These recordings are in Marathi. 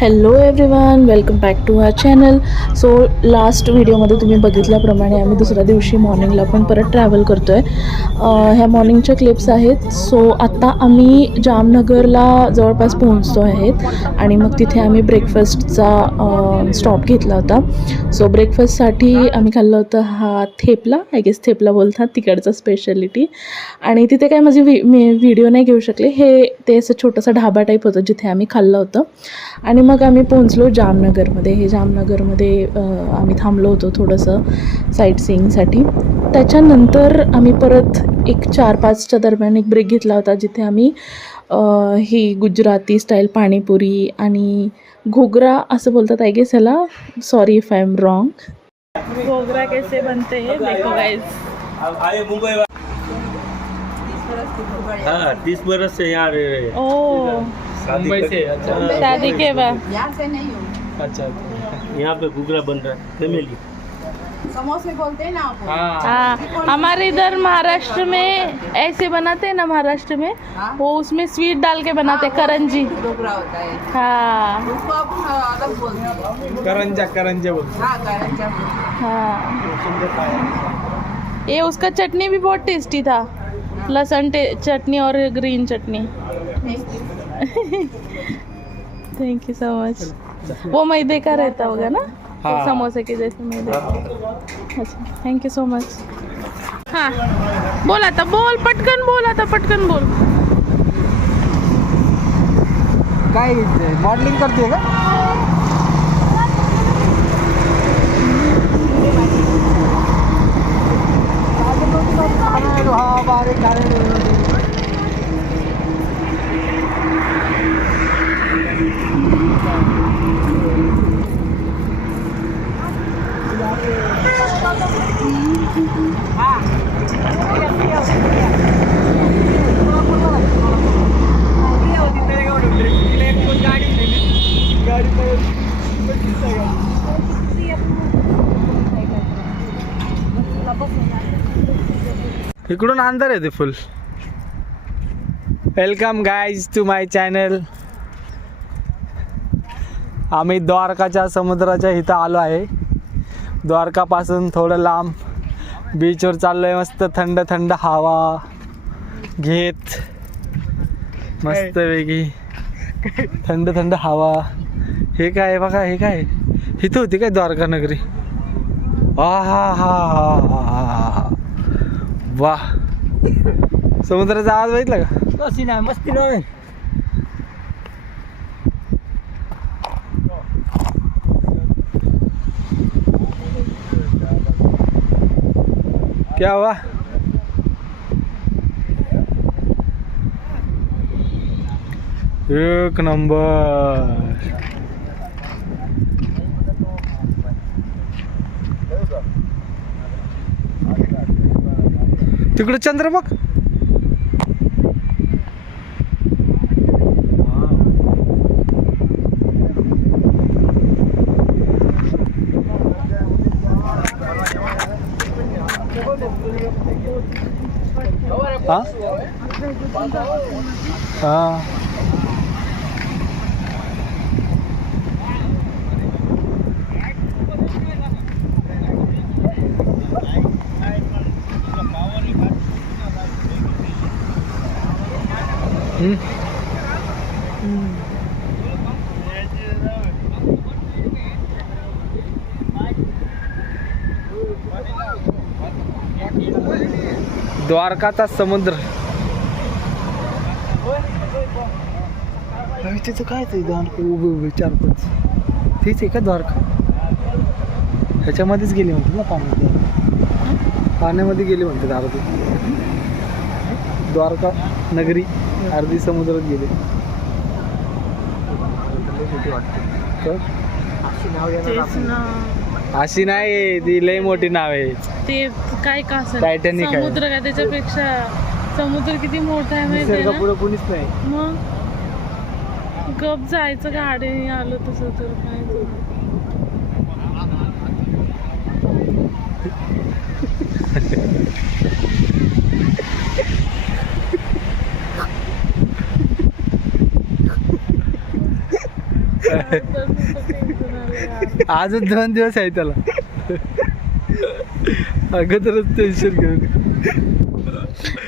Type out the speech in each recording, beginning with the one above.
Hello everyone, welcome back to our channel. So last व्हिडिओमध्ये तुम्ही बघितल्याप्रमाणे आम्ही दुसऱ्या दिवशी मॉर्निंगला पण परत ट्रॅव्हल करतो आहे. ह्या मॉर्निंगच्या क्लिप्स आहेत. सो आत्ता आम्ही जामनगरला जवळपास पोहोचतो आहेत आणि मग तिथे आम्ही ब्रेकफास्टचा स्टॉप घेतला होता. सो ब्रेकफास्टसाठी आम्ही खाल्लं होतं हा थेपला, आय गेस थेपला बोलतात तिकडचं स्पेशालिटी. आणि तिथे काय माझी मी व्हिडिओ नाही घेऊ शकले. ते असं छोटंसं ढाबा टाईप होतं जिथे आम्ही खाल्लं होतं. आणि मग आम्ही पोहोचलो जामनगरमध्ये. हे जामनगरमध्ये आम्ही थांबलो होतो थोडंसं साईटसीइंगसाठी. त्याच्यानंतर आम्ही परत एक 4-5च्या दरम्यान एक ब्रेक घेतला होता जिथे आम्ही ही गुजराती स्टाईल पाणीपुरी आणि घोगरा असं बोलतात आय गेस ह्याला, sorry if I am wrong. Ghogra कैसे बनते हैं देखो गाइस. हाँ 30 बरस से यहाँ रह रहे हैं। ओ मुंबई से। अच्छा, शादी के बाद. यहाँ से नहीं हो. अच्छा, यहाँ पे घुघरा बन रहा है फैमिली। समोसे बोलते हैं ना आप. हाँ, हमारे इधर महाराष्ट्र में ऐसे बनाते हैं ना, महाराष्ट्र में वो उसमें स्वीट डाल के बनाते हैं, करंजी. ढोकला होता है. हाँ उसको अपन अलग बोलते हैं. करंजा बोलते हाँ करंजा बोलते हाँ. ये उसका चटनी भी बहुत टेस्टी था, लहसुन चटनी और ग्रीन चटनी. हैं. Thank you so much. वो मैदे का रहता होगा ना, हाँ. समोसे के जैसे मैदे. अच्छा, थैंक यू सो मच. हाँ बोल आता, बोल पटकन बोल आता, पटकन बोल. काय मॉडेलिंग करते का? हा बारीक इकडून अंधार आहे ते full. Welcome guys to my channel. आम्ही द्वारकाच्या समुद्राच्या इथं आलो आहे. द्वारकापासून थोडं लांब बीचवर चाललो आहे. मस्त थंड थंड हवा घेत, मस्त वेगळी थंड थंड हवा. हे काय बघा, हे काय इथं होती काय द्वारका नगरी. हा हा हा हा वाह. समुद्राचा आवाज बघितला का? मस्ती नाही, मस्ती नाही. क्या हुआ? एक नंबर. तिकडे चंद्र बघ. हाँ हाँ द्वारकाचा समुद्र. तिथं काय ते उभे उभे 4-5 तेच आहे का द्वारका? ह्याच्यामध्येच गेले म्हणतात ना, पाण्यामध्ये गेले म्हणतात अर्धी. द्वारका नगरी अर्धी समुद्रात गेले. अशी नाही, ती लय मोठी नाव आहे. ते काय का असेल, टायटॅनिक आहे. समुद्र काय त्याच्यापेक्षा समुद्र किती मोठा आहे माहिती आहे ना. पुढे कोणीच नाही. मग गप जायचं, गाडी आलं तसं तर काय. अजून 2 दिवस आहे त्याला. अगोदरच टेन्शन घेऊन.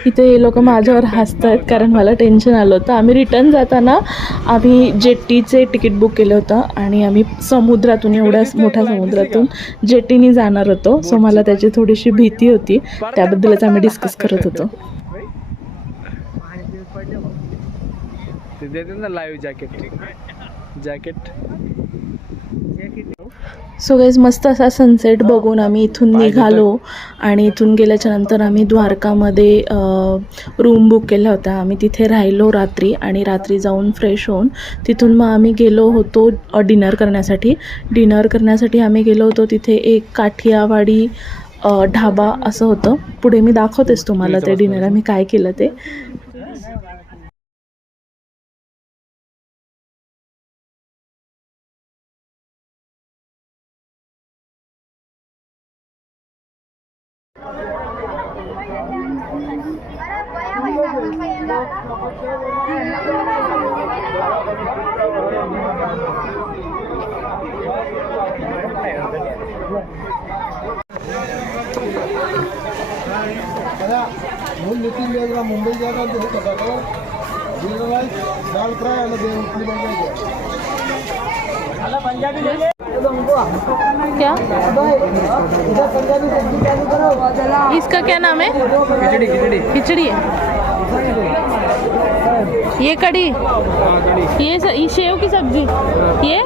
इथे हे लोक माझ्यावर हसतात कारण मला टेन्शन आलं होतं. आम्ही रिटर्न जाताना आम्ही जेट्टीचे तिकीट बुक केलं होतं आणि आम्ही समुद्रातून, एवढ्या मोठ्या समुद्रातून जेट्टीने जाणार होतो. सो मला त्याची थोडीशी भीती होती, त्याबद्दलच आम्ही डिस्कस करत होतो. ते देते ना लाईव्ह जॅकेट. सो गाईज मस्त असा सनसेट बघून आम्ही इथून निघालो आणि इथून गेल्याच्या नंतर आम्ही द्वारकामध्ये रूम बुक केला होता. आम्ही तिथे राहिलो रात्री आणि रात्री जाऊन फ्रेश होऊन तिथून मग आम्ही गेलो होतो डिनर करण्यासाठी आम्ही गेलो होतो. तिथे एक काठियावाडी ढाबा असं होतं. पुढे मी दाखवतेच तुम्हाला ते डिनर आम्ही काय केलं ते. मुंबई जाएगा जीरा राइस दाल फ्राई क्या इसका क्या नाम है? खिचड़ी है. ये कढ़ी, ये सेव की सब्जी, ये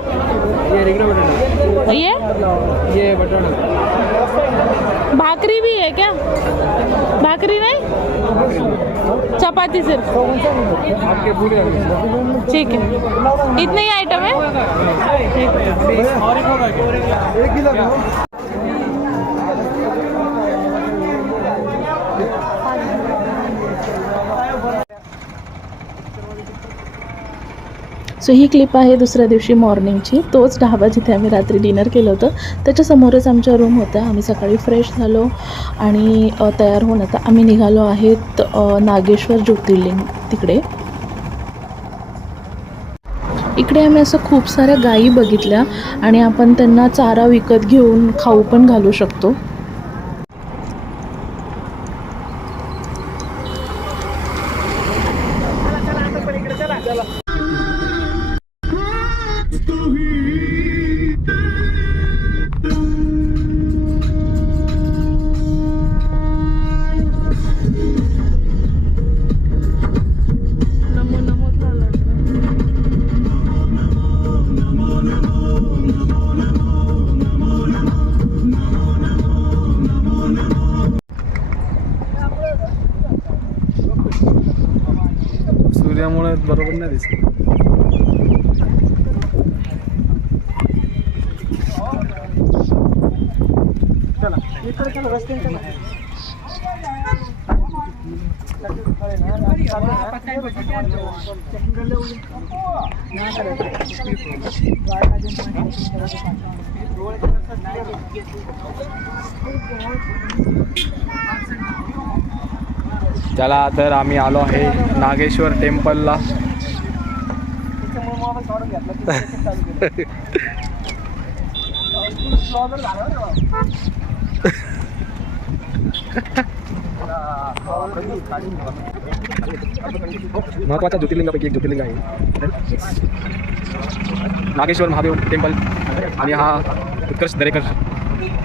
भाकरी भी है क्या? भाकरी नहीं, चपाती सिर्फ. ठीक है, इतने ही आइटम है. सो ही क्लिप आहे दुसऱ्या दिवशी मॉर्निंगची. तोच ढाबा जिथे आम्ही रात्री डिनर केलं होतं त्याच्यासमोरच आमच्या रूम होत्या. आम्ही सकाळी फ्रेश झालो आणि तयार होऊन आता आम्ही निघालो आहेत नागेश्वर ज्योतिर्लिंग तिकडे. इकडे आम्ही असं खूप साऱ्या गायी बघितल्या आणि आपण त्यांना चारा विकत घेऊन खाऊ पण घालू शकतो. सूर्यामुळे बरोबर नाही दिसत. चला तर आम्ही आलो आहे नागेश्वर टेम्पलला. महत्वाच्या ज्योतिर्लिंगापैकी एक ज्योतिर्लिंग आहे नागेश्वर महादेव टेम्पल. आणि हा उत्कर्ष दरेकर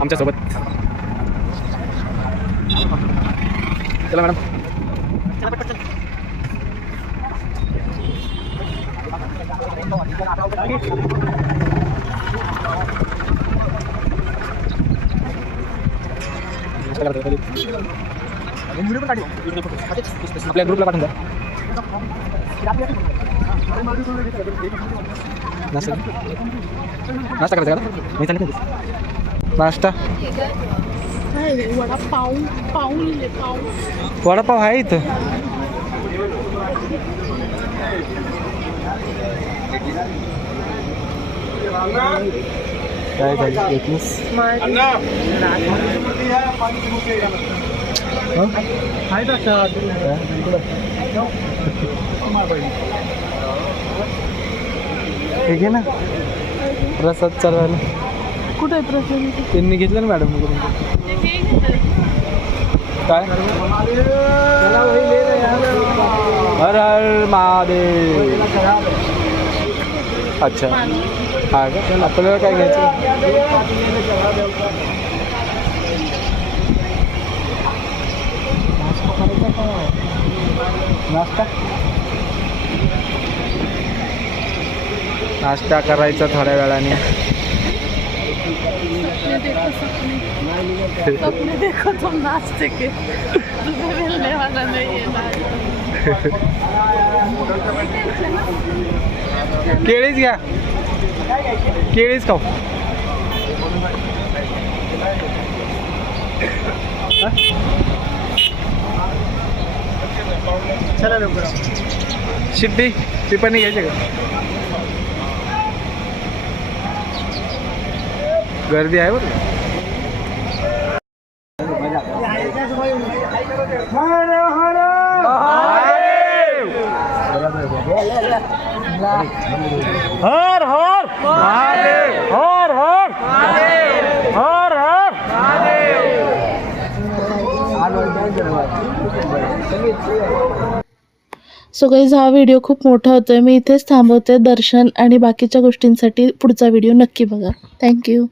आमच्यासोबत. चला मॅडम. आपल्या ग्रुपला पाठवून द्या. नाश्ता करायचा का? मी चालले नाश्ता. वडापाव आहे इथं. काय झालं एकवीस हे घे ना प्रसाद चढवायला. कुठे आहे प्रसाद? त्यांनी घेतलं ना मॅडम काय. हर हर महादेव. अच्छा हा का. आपल्याला काय घ्यायचं. नाश्ता करायचा थोड्या वेळाने. सपने देखो तुम नाश्ते के, तुम्हें मिलने वाला नहीं है ना. केळीच घ्या. केळीच खाऊ. शिट्टी टिप्पणी घ्यायची का. गर्दी आहे बरं. हर हर महादेव. हर हर हर हर सो गाईज हा व्हिडिओ खूप मोठा होतोय. मी इथेच थांबवते. दर्शन आणि बाकीच्या गोष्टींसाठी पुढचा व्हिडिओ नक्की बघा. थँक्यू.